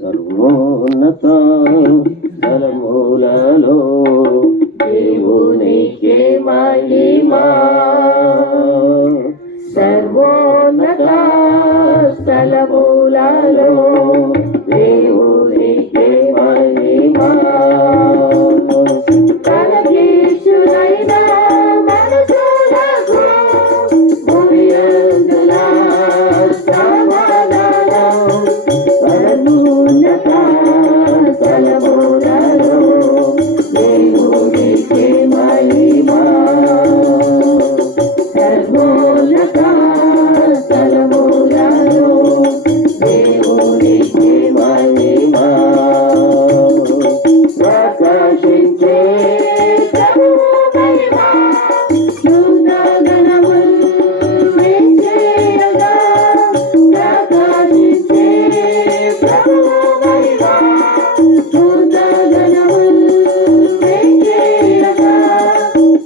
సర్వోన్నత స్థలములలో దేవునికి మహిమా. సర్వోన్నత స్థలములలో దేవునికి మహిమా. తనకీశుడైన మనుషులకు భూమియందున సమాధానం. సర్వోన్నత స్థలములలో దేవునికి మహిమా. సర్వోన్నత స్థలములలో దేవునికి మహిమా. ప్రకాశించే ప్రభువు మహిమా శుద్ధగణములు వేంచేయగా. ప్రకాశించే ప్రభువు మహిమా శుద్ధగణములు వేంచేయగా.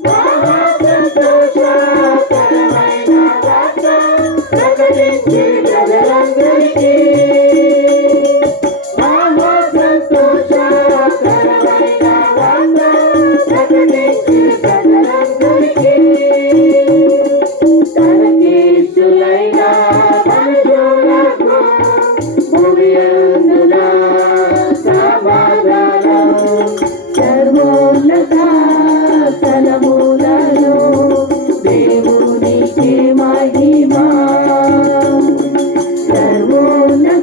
మహా సంతోషకరమైన వార్త ప్రకటించే ప్రజలందరికీ. మహా సంతోషకరమైన వార్త ప్రకటించే ప్రజలందరికీ. తనకీశులైన మనుషులకు భూమియందున సమాధానం. సర్వోన్నత స్థలములలో దేవునికి మహిమా. సర్వోన్నత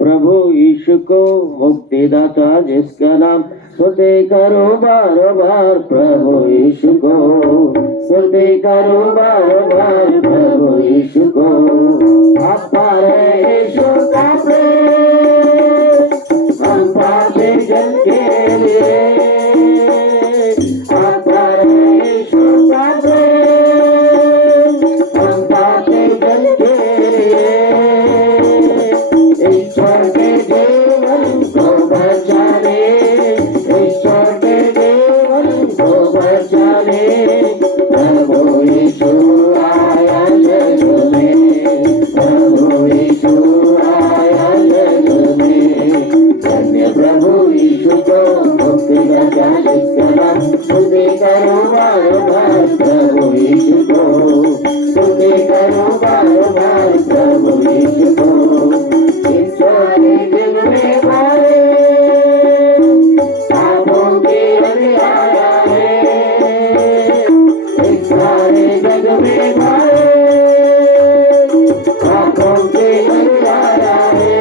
प्रभु यीशु को मुक्तिदाता जिसका नाम स्तुति करो बार बार प्रभु यीशु को स्तुति करो बार बार प्रभु यीशु को अपार यीशु का प्रेम हम पापी जन के लिए अपार यीशु का प्रेम हम पापी जन के लिए ईश्वर के जीवन को बचाने ईश्वर के जीवन को बचाने प्रभु यीशु आया जग में प्रभु यीशु आया जग में धन्य प्रभु यीशु को मुक्तिदाता जिसका नाम स्तुति करो बार बार प्रभु यीशु को स्तुति करो बार बार प्रभु यीशु को सारे जग में मारे पापों के अंधियारा है सारे जग में मारे पापों के अंधियारा है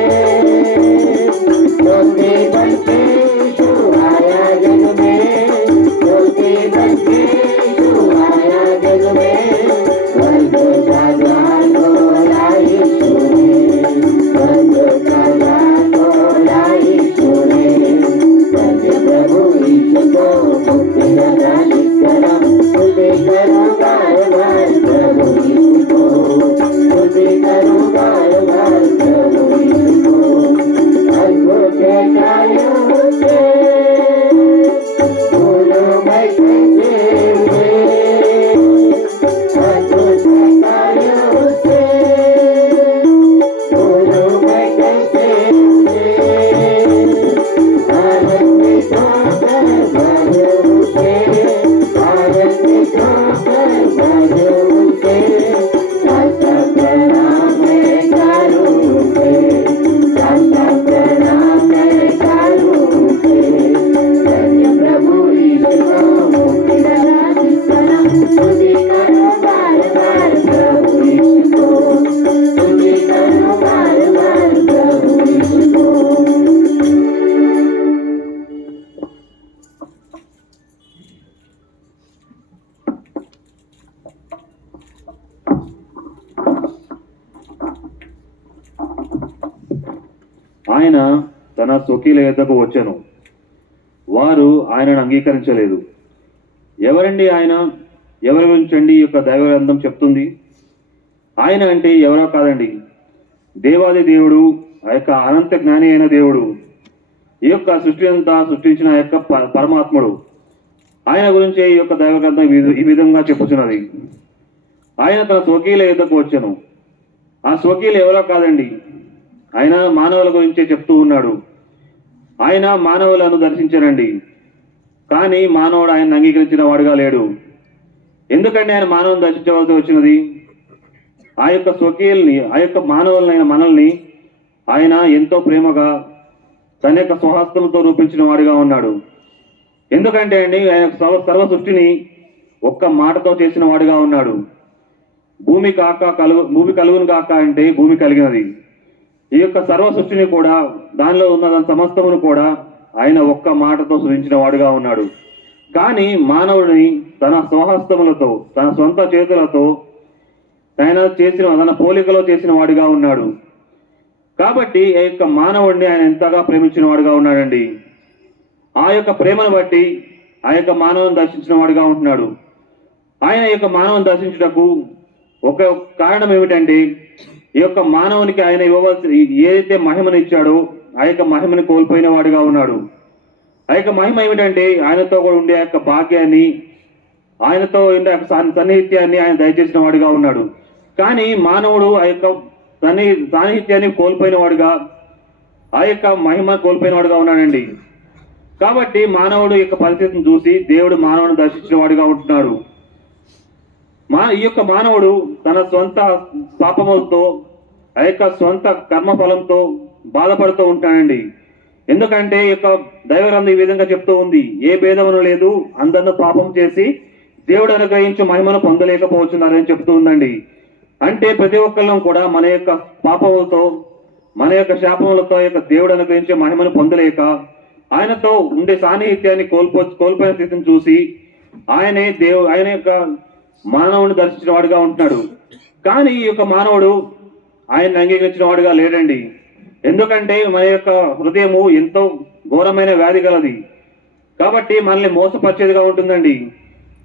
ज्योति बनके यीशु आया जग में ज्योति बनके यीशु आया जग में स्वर्ग का द्वार खोला यीशु ने स्वर्ग का द्वार खोला यीशु ने धन्य प्रभु यीशु को मुक्तिदाता जिसका नाम स्तुति करो बार बार प्रभु यीशु को स्तुति करो बार बार प्रभु यीशु को अद्भुत कार्यों से भूलों में कैसे हुए अद्भुत कार्यों से भूलों में कैसे हुए आनंदित होकर भजो उसे आनंदित होकर भजो उसे साचा प्रणाम मैं करूं उसे साचा प्रणाम मैं करूं उसे धन्य प्रभु यीशु को मुक्तिदाता जिसका नाम स्तुति करो बार बार प्रभु यीशु को स्तुति करो बार बार प्रभु यीशु को ఆయన తన స్వకీయుల యొద్దకు వచ్చెను వారు ఆయనను అంగీకరించలేదు. ఎవరండి ఆయన? ఎవరి గురించండి ఈ యొక్క దైవ గ్రంథం చెప్తుంది? ఆయన అంటే ఎవరో కాదండి, దేవాది దేవుడు, ఆ యొక్క అనంత జ్ఞాని అయిన దేవుడు, ఈ యొక్క సృష్టి అంతా సృష్టించిన ఆ యొక్క పరమాత్ముడు. ఆయన గురించి ఈ యొక్క దైవ గ్రంథం ఈ విధంగా చెప్పుచున్నది. ఆయన తన స్వకీయుల యొద్దకు వచ్చెను. ఆ స్వకీయులు ఎవరో కాదండి, ఆయన మానవుల గురించే చెప్తూ ఉన్నాడు. ఆయన మానవులను దర్శించనండి, కానీ మానవుడు ఆయన అంగీకరించిన వాడుగా లేడు. ఎందుకంటే ఆయన మానవుని దర్శించవలసి వచ్చినది? ఆ యొక్క స్వకీయుల్ని, ఆ యొక్క మానవులైన మనల్ని ఆయన ఎంతో ప్రేమగా తన యొక్క స్వహస్తంతో రూపించిన వాడిగా ఉన్నాడు. ఎందుకంటే అండి ఆయన సర్వ సృష్టిని ఒక్క మాటతో చేసిన వాడిగా ఉన్నాడు. భూమి కలుగును కాక అంటే భూమి కలిగినది. ఈ యొక్క సర్వ సృష్టిని కూడా, దానిలో ఉన్న దాని సమస్తమును కూడా ఆయన ఒక్క మాటతో సృష్టించిన వాడుగా ఉన్నాడు. కానీ మానవుడిని తన స్వహస్తములతో, తన సొంత చేతులతో ఆయన చేసిన, తన పోలికలో చేసిన వాడిగా ఉన్నాడు. కాబట్టి ఆ యొక్క మానవుడిని ఆయన ఎంతగా ప్రేమించిన వాడుగా ఉన్నాడండి. ఆ యొక్క ప్రేమను బట్టి ఆ యొక్క మానవుని దర్శించిన వాడిగా ఉంటున్నాడు. ఆయన ఈ యొక్క మానవుని దర్శించుటకు ఒక కారణం ఏమిటంటే, ఈ యొక్క మానవునికి ఆయన ఇవ్వవలసిన ఏదైతే మహిమను ఇచ్చాడో ఆ యొక్క మహిమని కోల్పోయిన వాడిగా ఉన్నాడు. ఆ యొక్క మహిమ ఏమిటంటే, ఆయనతో కూడా ఉండే ఆ యొక్క భాగ్యాన్ని, ఆయనతో ఉండే సన్నిహిత్యాన్ని ఆయన దయచేసిన వాడిగా ఉన్నాడు. కానీ మానవుడు ఆ యొక్క సాన్నిహిత్యాన్ని కోల్పోయిన వాడుగా, ఆ యొక్క మహిమ కోల్పోయిన వాడుగా ఉన్నాడండి. కాబట్టి మానవుడు యొక్క పరిస్థితిని చూసి దేవుడు మానవుని దర్శించిన వాడిగా ఉంటున్నాడు. ఈ యొక్క మానవుడు తన సొంత పాపములతో, ఆ యొక్క సొంత కర్మఫలంతో బాధపడుతూ ఉంటాడండి. ఎందుకంటే ఈ యొక్క దైవగ్రంథం ఈ విధంగా చెప్తూ ఉంది, ఏ భేదమును లేదు, అందరిని పాపం చేసి దేవుడు అనుగ్రహించి మహిమను పొందలేకపోతున్నారని చెప్తూ ఉందండి. అంటే ప్రతి ఒక్కళ్ళం కూడా మన యొక్క పాపములతో, మన యొక్క శాపములతో యొక్క దేవుడు అనుగ్రహించే మహిమను పొందలేక ఆయనతో ఉండే సాన్నిహిత్యాన్ని కోల్పోయిన స్థితిని చూసి ఆయన యొక్క మానవుని దర్శించిన వాడుగా ఉంటున్నాడు. కానీ ఈ యొక్క మానవుడు ఆయన్ని అంగీకరించిన వాడుగా లేడండి. ఎందుకంటే మన యొక్క హృదయము ఎంతో ఘోరమైన వ్యాధి గలది కాబట్టి మనల్ని మోసపరిచేదిగా ఉంటుందండి.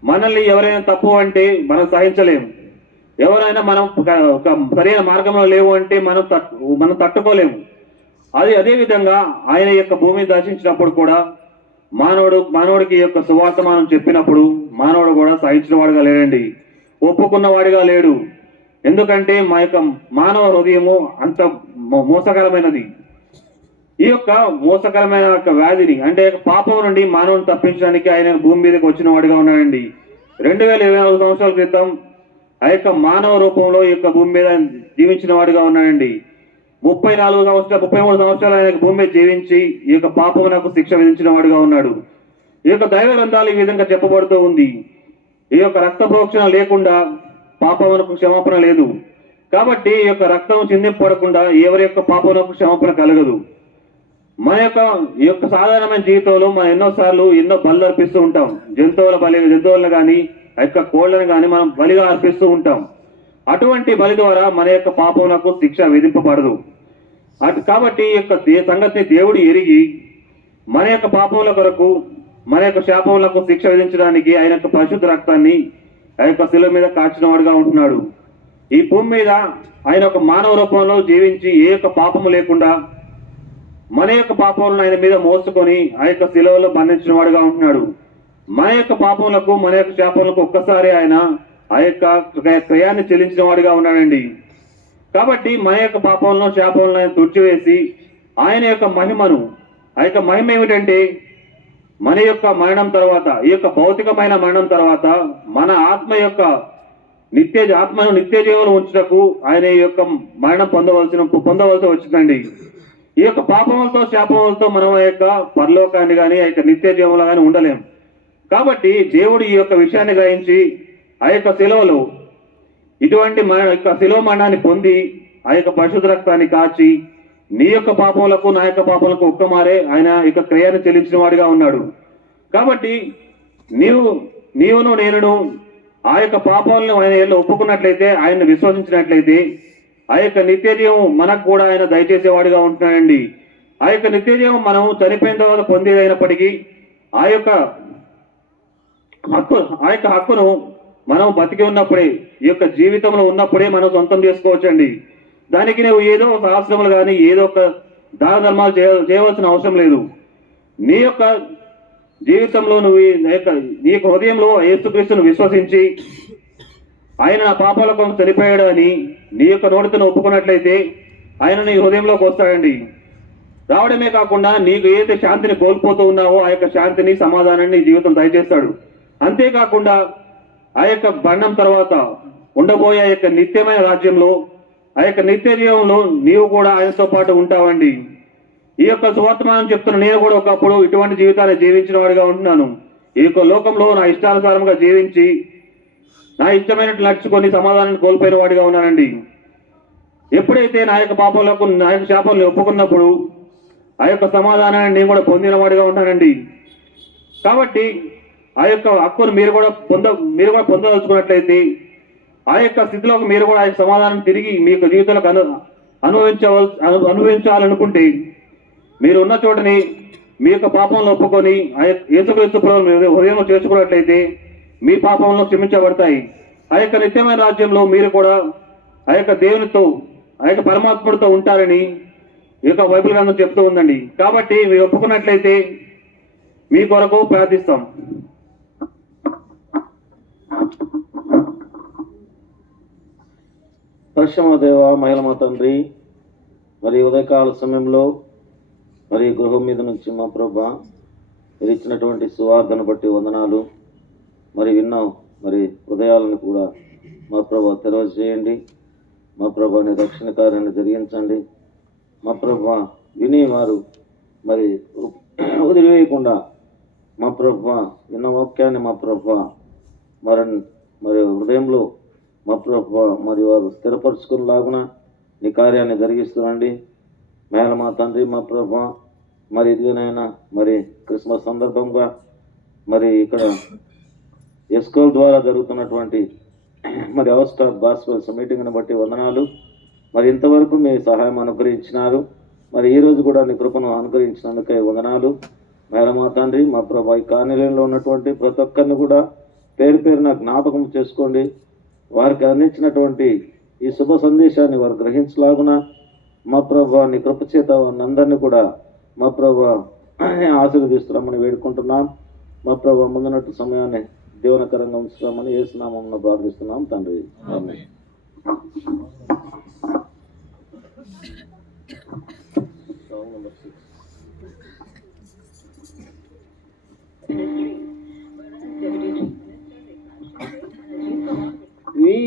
మనల్ని ఎవరైనా తప్పు అంటే మనం సహించలేము. ఎవరైనా మనం ఒక సరైన మార్గంలో లేవు అంటే మనం తట్టుకోలేము. అదే విధంగా ఆయన యొక్క భూమిని దర్శించినప్పుడు కూడా మానవుడికి యొక్క సువార్తమానం చెప్పినప్పుడు మానవుడు కూడా సహించిన వాడిగా లేడండి, ఒప్పుకున్న వాడిగా లేడు. ఎందుకంటే మా యొక్క మానవ హృదయము అంత మోసకరమైనది. ఈ యొక్క మోసకరమైన యొక్క వ్యాధిని అంటే పాపం నుండి మానవుని తప్పించడానికి ఆయన భూమి మీదకి వచ్చిన వాడిగా ఉన్నాడండి. 2024 సంవత్సరాల క్రితం ఆ యొక్క మానవ రూపంలో ఈ యొక్క భూమి మీద జీవించిన వాడిగా ఉన్నాడండి. 33 సంవత్సరాలు ఆయన భూమి మీద జీవించి ఈ యొక్క పాపమునకు శిక్ష విధించిన వాడిగా ఉన్నాడు. ఈ యొక్క దైవ గ్రంథాలు ఈ విధంగా చెప్పబడుతూ ఉంది. ఈ యొక్క రక్త ప్రోక్షణ లేకుండా పాపమునకు క్షమాపణ లేదు. కాబట్టి ఈ యొక్క రక్తం చిందింపబడకుండా ఎవరి యొక్క పాపమునకు క్షమాపణ కలగదు. ఈ యొక్క సాధారణమైన జీవితంలో మనం ఎన్నో బలు అర్పిస్తూ ఉంటాం. జంతువులను కానీ ఆ యొక్క కోళ్లను కానీ మనం బలిగా అర్పిస్తూ ఉంటాం. అటువంటి బలి ద్వారా మన యొక్క పాపమునకు శిక్ష విధింపబడదు. కాబట్టి ఈ యొక్క సంగతిని దేవుడు ఎరిగి మన యొక్క పాపముల కొరకు మన యొక్క శాపములకు శిక్ష విధించడానికి ఆయన యొక్క పరిశుద్ధ రక్తాన్ని ఆ యొక్క శిలువ మీద కాచిన వాడుగా ఉంటున్నాడు. ఈ భూమి మీద ఆయన ఒక మానవ రూపంలో జీవించి ఏ యొక్క పాపము లేకుండా మన యొక్క పాపములను ఆయన మీద మోసుకొని ఆ యొక్క శిలువలో బంధించిన వాడుగా ఉంటున్నాడు. మన యొక్క పాపములకు మన యొక్క శాపములకు ఒక్కసారి ఆయన ఆ యొక్క క్రయాన్ని చెల్లించిన వాడిగా ఉన్నాడండి. కాబట్టి మన యొక్క పాపములను శాపములను ఆయన తుడిచివేసి ఆయన యొక్క మహిమను ఆ యొక్క మహిమ ఏమిటంటే మన యొక్క మరణం తర్వాత ఈ యొక్క భౌతికమైన మరణం తర్వాత మన ఆత్మను నిత్య జీవంలో ఉంచుటకు ఆయన ఈ యొక్క మరణం పొందవలసి వచ్చిందండి. ఈ యొక్క పాపములతో శాపములతో మనం ఆ యొక్క పరలోకాన్ని కానీ ఆ యొక్క నిత్య జీవంలో కానీ ఉండలేం. కాబట్టి దేవుడు ఈ యొక్క విషయాన్ని గ్రహించి ఆ యొక్క శిలువలో ఇటువంటి శిలువ మరణాన్ని పొంది ఆ యొక్క పరిశుద్ధ రక్తాన్ని కాచి నీ యొక్క పాపములకు నా యొక్క పాపములకు ఒక్కమారే ఆయన యొక్క క్రయాన్ని చెల్లించిన వాడిగా ఉన్నాడు. కాబట్టి నీవును నేనును ఆ యొక్క పాపాలను ఆయన ఒప్పుకున్నట్లయితే ఆయన్ని విశ్వసించినట్లయితే ఆ యొక్క నిత్య జీవం మనకు కూడా ఆయన దయచేసేవాడిగా ఉంటున్నాడండి. ఆ యొక్క నిత్య జీవం మనం చనిపోయిన తర్వాత పొందేదైనప్పటికీ ఆ యొక్క హక్కును మనం బతికి ఉన్నప్పుడే ఈ యొక్క జీవితంలో ఉన్నప్పుడే మనం సొంతం చేసుకోవచ్చండి. దానికి నువ్వు ఏదో ఒక ఆశ్రమాలు కానీ ఏదో ఒక దాన ధర్మాలు చేయవలసిన అవసరం లేదు. నీ యొక్క జీవితంలో నువ్వు నీ యొక్క హృదయంలో యేసుక్రీస్తును విశ్వసించి ఆయన నా పాపాల కోసం చనిపోయాడు అని నీ యొక్క నోటితో ఒప్పుకున్నట్లయితే ఆయన నీ హృదయంలోకి వస్తాడండి. రావడమే కాకుండా నీకు ఏదైతే శాంతిని కోల్పోతూ ఉన్నావో ఆ యొక్క శాంతిని సమాధానాన్ని నీ జీవితం దయచేస్తాడు. అంతేకాకుండా ఆ యొక్క మరణం తర్వాత ఉండబోయే ఆ యొక్క నిత్యమైన రాజ్యంలో ఆ యొక్క నిత్య జీవంలో నీవు కూడా ఆయనతో పాటు ఉంటావండి. ఈ యొక్క సువర్తమానం చెప్తున్న నేను కూడా ఒకప్పుడు ఇటువంటి జీవితాన్ని జీవించిన వాడిగా ఉంటున్నాను. ఈ యొక్క లోకంలో నా ఇష్టానుసారంగా జీవించి నా ఇష్టమైనట్టు నడుచుకొని సమాధానాన్ని కోల్పోయిన వాడిగా ఉన్నానండి. ఎప్పుడైతే నా యొక్క పాపాలకు నా యొక్క శాపాలను ఒప్పుకున్నప్పుడు ఆ యొక్క సమాధానాన్ని నేను కూడా పొందిన వాడిగా ఉంటానండి. కాబట్టి ఆ యొక్క హక్కును మీరు కూడా పొందదలుచుకున్నట్లయితే ఆ యొక్క స్థితిలోకి మీరు కూడా ఆ యొక్క సమాధానం తిరిగి మీ యొక్క జీవితంలో అనుభవించాలనుకుంటే మీరు ఉన్న చోటని మీ యొక్క పాపంలో ఒప్పుకొని ఆ యొక్క యేసుక్రీస్తు ప్రభువును హృదయంలో చేసుకున్నట్లయితే మీ పాపంలో క్షమించబడతాయి. ఆ యొక్క నిత్యమైన రాజ్యంలో మీరు కూడా ఆ యొక్క దేవునితో ఆ యొక్క పరమాత్ముడితో ఉంటారని ఈ యొక్క బైబిల్ గ్రంథం చెప్తూ ఉందండి. కాబట్టి మీరు ఒప్పుకున్నట్లయితే మీ కొరకు ప్రార్థిస్తాం. పరిశ్రమ దేవ మహిళమ తండ్రి, మరి ఉదయకాల సమయంలో మరి గృహం మీద నుంచి మా ప్రభా మీరు ఇచ్చినటువంటి సువార్తను బట్టి వందనాలు. మరి విన్నాం, మరి హృదయాలను కూడా మా ప్రభా తెరవజేయండి. మా ప్రభాని రక్షణ కార్యాన్ని జరిగించండి. మా ప్రభా విని వారు మరి వదిలివేయకుండా మా ప్రభా విన్న వాక్యాన్ని మా ప్రభా మరి హృదయంలో మా ప్రభా మరి వారు స్థిరపరచుకునేలాగున నీ కార్యాన్ని జరిగిస్తున్నాండి. మేల మా తండ్రి మా ప్రభా, మరి ఇదిగోనైనా మరి క్రిస్మస్ సందర్భంగా మరి ఇక్కడ ఎస్కోల్ ద్వారా జరుగుతున్నటువంటి మరి అవస్థ గాస్పెల్స్ మీటింగ్ని బట్టి వందనాలు. మరి ఇంతవరకు మీ సహాయం అనుగ్రహించినారు. మరి ఈరోజు కూడా నీ కృపను అనుగ్రహించినందుకే వందనాలు. మేర మా తండ్రి మా ప్రభా, ఈ కార్యాలయంలో ఉన్నటువంటి ప్రతి ఒక్కరిని కూడా పేరు పేరున జ్ఞాపకం చేసుకోండి. వారికి అందించినటువంటి ఈ శుభ సందేశాన్ని వారు గ్రహించలాగున మా ప్రభా నీ కృప చేత వారిని కూడా మా ప్రభా ఆశీర్వదిస్తున్నామని వేడుకుంటున్నాం. మా ప్రభా ముందున్నట్టు సమయాన్ని దీవనకరంగా ఉంచుతామని యేసునామమున ప్రార్థిస్తున్నాం తండ్రి. ఆమేన్. Song number 6. We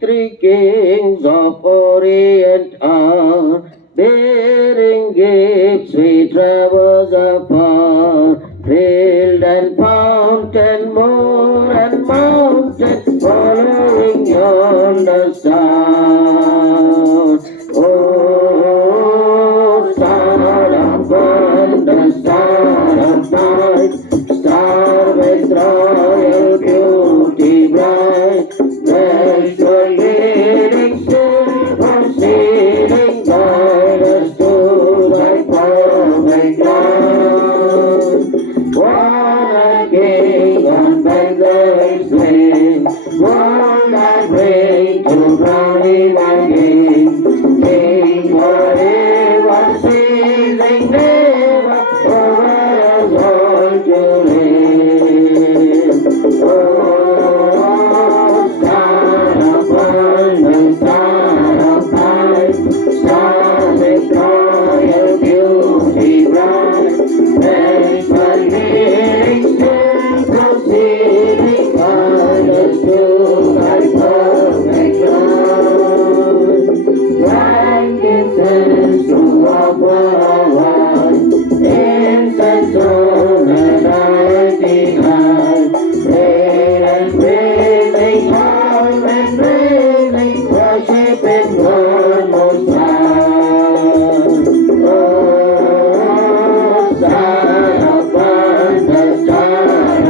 three kings of Orient are bearing gifts, we traverse afar, field and fountain, moor and mountain, following yonder star. Oh, star of wonder, star of night, star with royal beauty bright, there's your leading still proceeding, guide us to thy perfect light. What a king on Bengal's wing, one I bring to crown him again. King forever, ceasing never, over us all to live. Oh, star of wonder, star of light, star with royal beauty bright, faithful leading, still proceeding, guide us to thy perfect light. Frankincense to offer wine, incense on an anointing high, prayer and praising, time and praising, worshiping one most high. Oh, star of wonder, star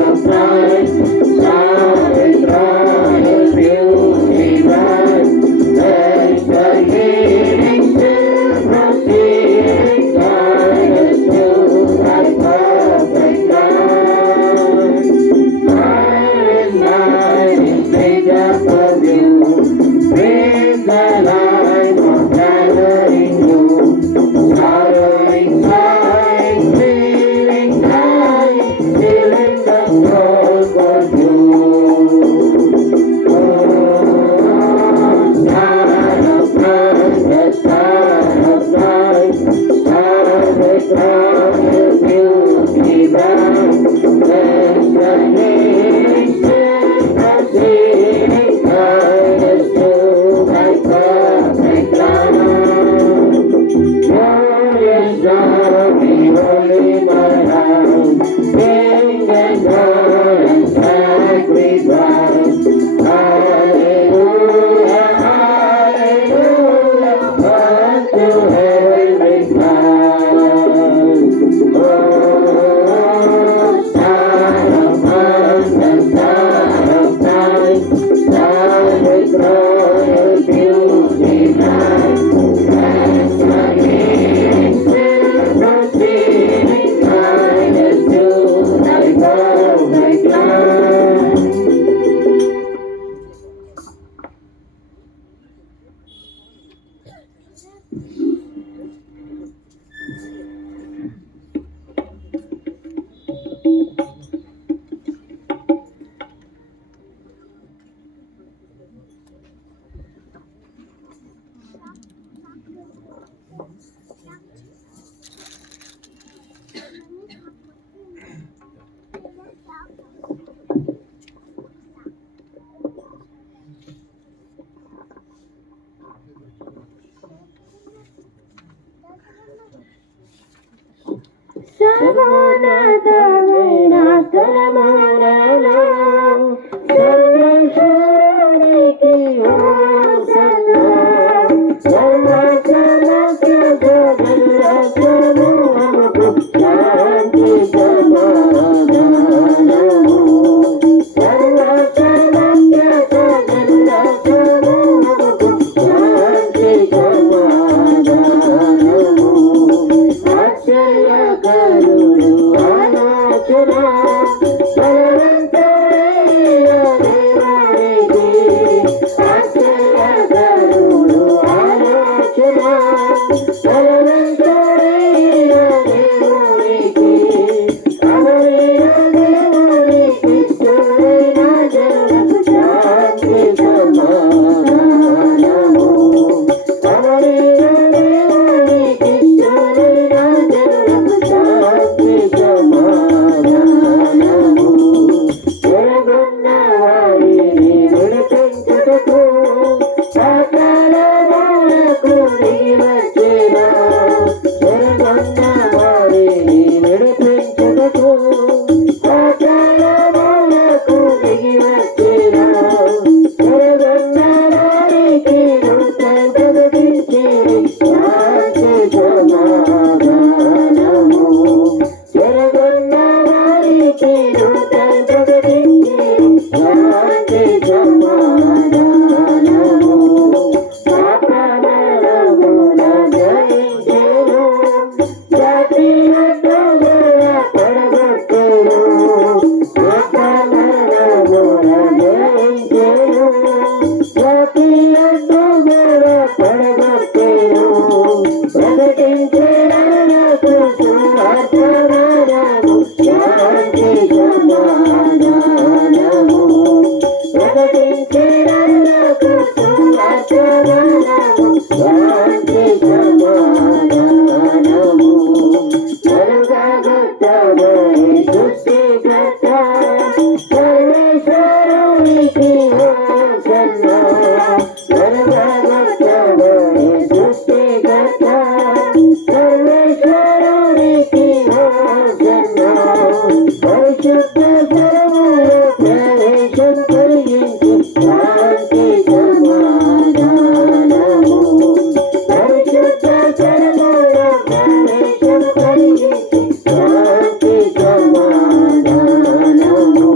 of light, star with royal beauty bright, thanks for leading, still proceeding, guide us to thy perfect light. Mine is made up of you, praise the light of gathering you, sorrowing, sighing, feeling, dying, feeling the soul for you. Oh, star of wonder, star of light, star with royal beauty bright, there's the leading, still proceeding, guide us to thy perfect light. Glorious God, be holy my house, King and God and sacrifice. Hallelujah, hallelujah, unto heavenly Christ. Oh, star of wonder, star of light, star with royal beauty bright, thanks for leading, still proceeding, guide us to thy perfect light. సర్వోన్నతమైన స్థలములలో సర్వేశ్వరునికి hosanna, సర్వసమస్త జగల్లో ఆశ్చర్యకరుడు ఆలోచన బలవంతుడైన దేవునికి ఆశ్చర్యకరుడు ఆలోచన బలవంతుడైన దేవునికి అమరైన దేవునికి ఇష్టమైన జనులకు శాంతి సమాధానము అమరైన దేవునికి ఇష్టమైన జనులకు శాంతి సమాధానము జరుగున్న వారిని విడిపించుటకు పాతాళములకు దిగి వచ్చిన జరుగున్న వారిని విడిపించుటకు పాతాళములకు దిగి వచ్చిన జరుగున్న వారికి నూతన ప్రకటించి శాంతి సమాధానము జరుగున్న వారికి నూతన ప్రకటించి శాంతి సమాధానము పాపమరమున జయించెను జాతియట్టుగా పడగొట్టెను పాపమరమున జయించెను జాతియట్టుగా పడగొట్టెను ప్రకటించెనకు సువార్తను శాంతి సమాధానము ప్రకటించెనకు సువార్తను శాంతి సమాధానము జరగగట్టబడి సృష్టికర్త సర్వేశ్వరునికి హోసన్నా జరగగట్టబడి సృష్టికర్త సర్వేశ్వరునికి హోసన్నా పరిశుద్ధ స్థలములో ప్రవేశం కలిగించు శాంతి సమాధానము పరిశుద్ధ స్థలములో ప్రవేశం కలిగించు శాంతి సమాధానము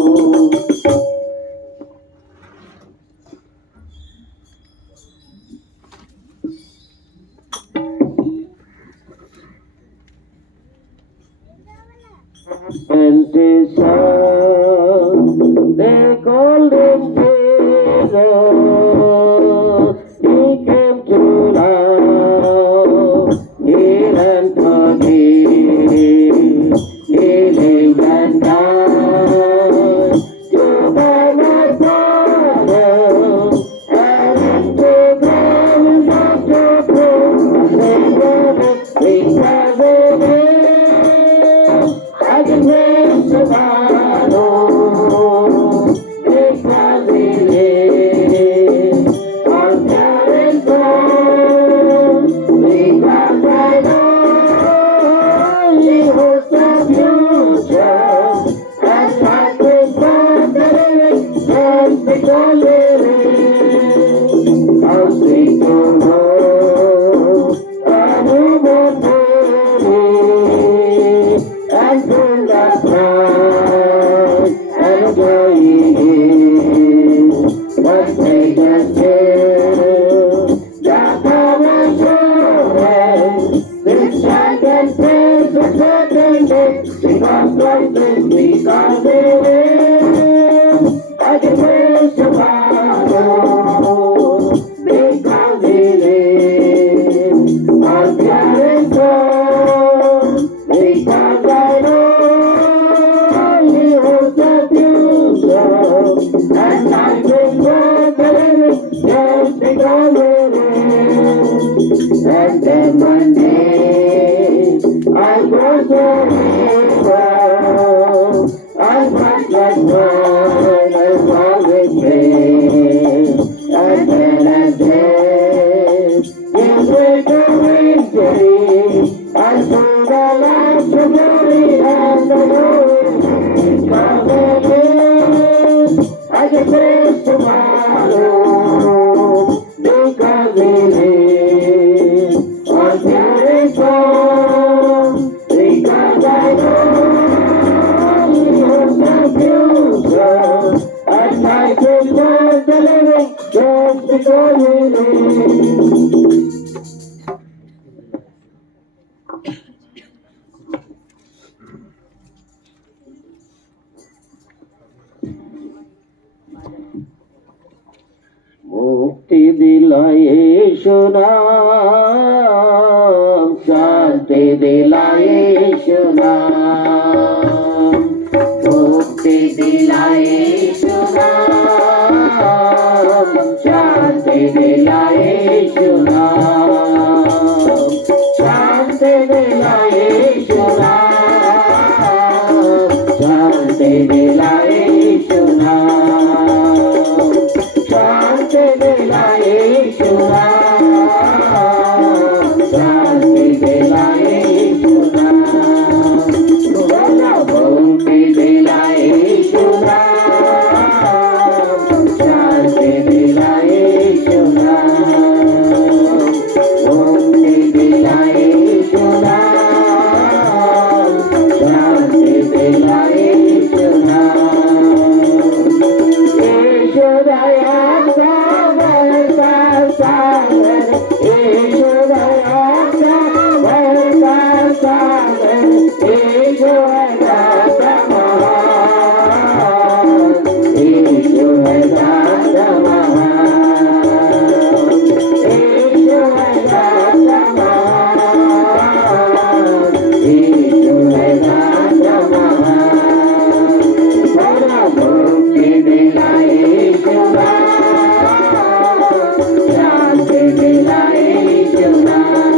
And this they called him Jesus. He came to love, heal and forgive. He lived and died to buy my Father, and into glory not to prove. Because of him, I can raise the battle because he lives on Calvary's cross. Because I know he holds the future, and life is worth the living just because he lives. How sweet to know a newborn baby and full of pride and joy is what made us feel that power assurance. This child can face a certain day because Christ is because he lives. I can praise the Father because he lives. Our parents because I know he holds the future, and I will worth the living just because he lives. And then one day I cross the river, I find that one I always fail, and then I say, you break the victory, I saw the light of glory and the glory because it is. I can face tomorrow because it is. On beautiful because I know he holds the future, and life is worth the living just because he lives. यीशु नाम शांति दिलाए यीशु नाम मुक्ति दिलाए यीशु नाम शांति दिलाए यीशु नाम शांति दिलाए यीशु नाम शांति दिलाए यीशु नाम शांति दिलाए यीशु नाम शांति दिलाए यीशु नाम मुक्ति दिलाए यीशु नाम शांति दिलाए यीशु नाम मुक्ति दिलाए यीशु नाम शांति दिलाए यीशु नाम यीशु दया सागर सागर यीशु दया सागर सागर यीशु है दाता महान यीशु है दाता महान यीशु है दाता महान यीशु है दाता महान मुक्ति दिलाए यीशु नाम शांति दिलाए यीशु नाम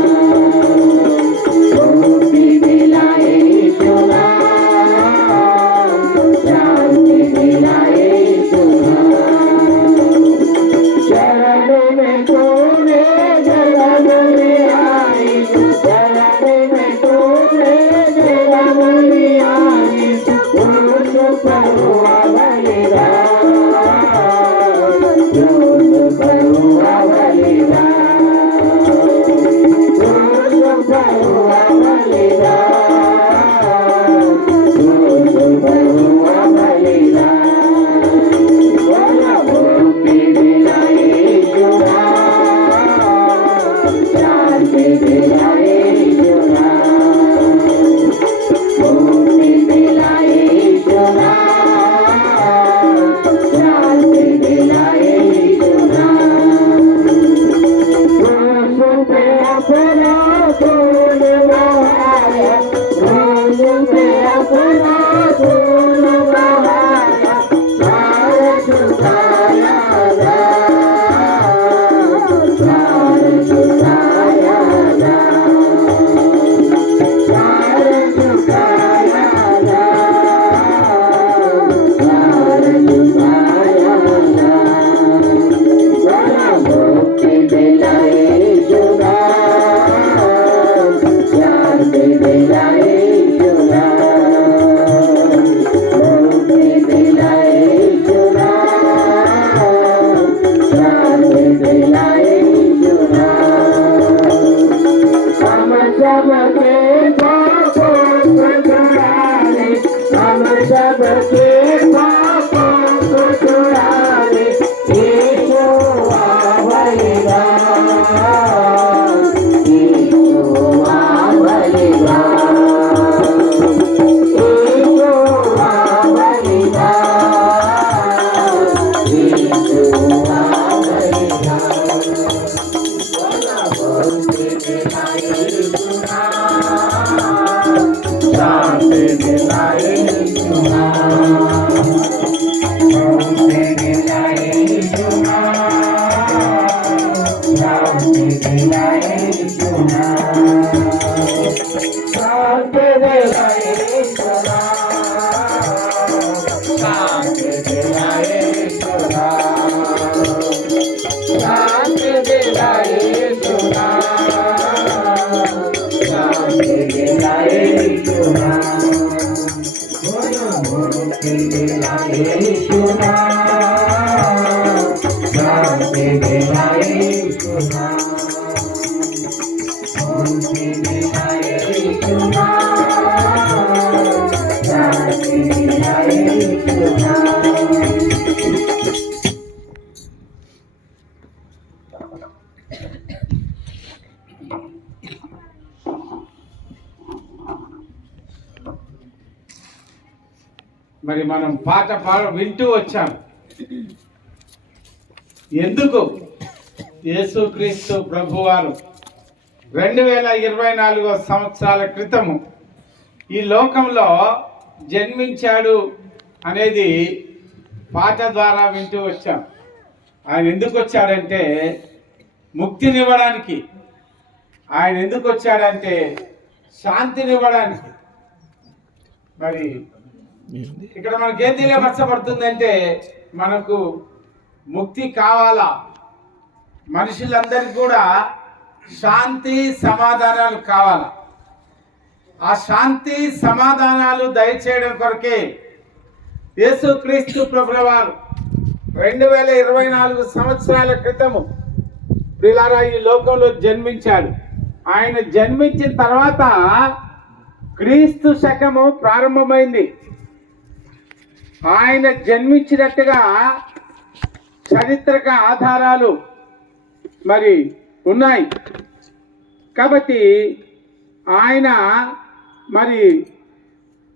मुक्ति दिलाए यीशु नाम शांति दिलाए यीशु नाम शरण में तूने जन्म लिया शरण में तूने जन्म लिया उस परुआ बलिदान उस परुआ बलिदान उस परुआ बलिदान उस परुआ बलिदान मुक्ति दिलाए यीशु नाम शांति दिलाए यीशु नाम मुक्ति दिलाए यीशु नाम शांति दिलाए यीशु नाम क्रूस पे अपना खून बहाया क्रूस पे अपना खून बहाया सार झुकाया सार झुकाया सार झुकाया सार झुकाया मुक्ति दिलाए यीशु नाम शांति दिलाए यीशु नाम मुक्ति दिलाए यीशु नाम शांति दिलाए यीशु नाम हम सबके पापों को छुड़ाने हम सबके पापों को छुड़ाने यीशु आ बलिदान यीशु आ बलिदान यीशु आ बलिदान यीशु आ बलिदान मुक्ति दिलाए यीशु नाम शांति दिलाए यीशु नाम मुक्ति दिलाए यीशु नाम शांति दिलाए यीशु नाम शांति दिलाए यीशु नाम शांति दिलाए यीशु नाम शांति दिलाए यीशु नाम शांति दिलाए यीशु नाम मुक्ति दिलाए यीशु नाम शांति दिलाए यीशु नाम मुक्ति दिलाए यीशु नाम शांति दिलाए यीशु नाम మరి మనం పాట వింటూ వచ్చాం. ఎందుకు యేసుక్రీస్తు ప్రభువారు 2024 సంవత్సరాల క్రితము ఈ లోకంలో జన్మించాడు అనేది పాట ద్వారా వింటూ వచ్చాం. ఆయన ఎందుకు వచ్చాడంటే ముక్తినివ్వడానికి. ఆయన ఎందుకు వచ్చాడంటే శాంతినివ్వడానికి. మరి ఇక్కడ మనకి ఏం తెలియపరచబడుతుందంటే మనకు ముక్తి కావాలా, మనుషులందరికీ కూడా శాంతి సమాధానాలు కావాలా. ఆ శాంతి సమాధానాలు దయచేయడం కొరకే యేసుక్రీస్తు ప్రభువారు 2024 సంవత్సరాల క్రితము ప్రియులారా ఈ లోకంలో జన్మించాడు. ఆయన జన్మించిన తర్వాత క్రీస్తు శకము ప్రారంభమైంది. ఆయన జన్మించినట్టుగా చారిత్రక ఆధారాలు మరి ఉన్నాయి. కాబట్టి ఆయన మరి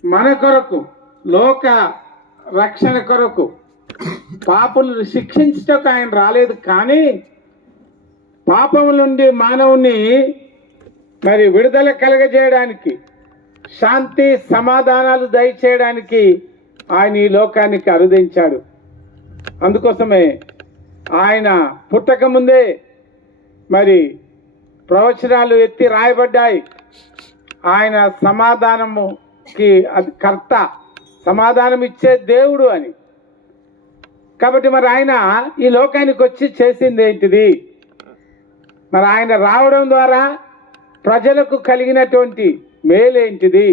మన కొరకు, లోక రక్షణ కొరకు, పాపులను శిక్షించటకు ఆయన రాలేదు, కానీ పాపముల నుండి మానవుని మరి విడుదల కలగజేయడానికి, శాంతి సమాధానాలు దయచేయడానికి ఆయన ఈ లోకానికి అరుదించాడు. అందుకోసమే ఆయన పుట్టక ముందే మరి ప్రవచనాలు ఎత్తి రాయబడ్డాయి. ఆయన సమాధానముకి అది కర్త, సమాధానం ఇచ్చే దేవుడు అని. కాబట్టి మరి ఆయన ఈ లోకానికి వచ్చి చేసింది ఏంటిది? మరి ఆయన రావడం ద్వారా ప్రజలకు కలిగినటువంటి మేలేంటిది?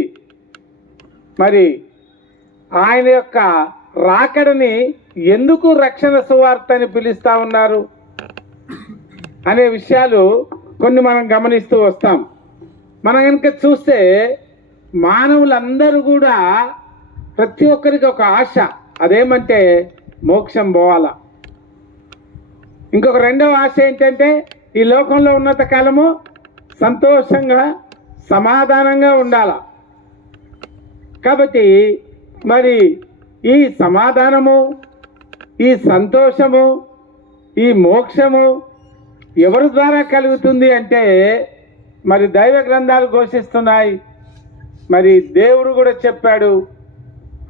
మరి ఆయన యొక్క రాకడని ఎందుకు రక్షణ సువార్త అని పిలుస్తా ఉన్నారు అనే విషయాలు కొన్ని మనం గమనిస్తూ వస్తాం. మనం కనుక చూస్తే మానవులందరూ కూడా ప్రతి ఒక్కరికి ఒక ఆశ, అదేమంటే మోక్షం పోవాలా. ఇంకొక రెండవ ఆశ ఏంటంటే ఈ లోకంలో ఉన్నంత కాలము సంతోషంగా సమాధానంగా ఉండాల. కాబట్టి మరి ఈ సమాధానము, ఈ సంతోషము, ఈ మోక్షము ఎవరి ద్వారా కలుగుతుంది అంటే మరి దైవ గ్రంథాలు ఘోషిస్తున్నాయి. మరి దేవుడు కూడా చెప్పాడు,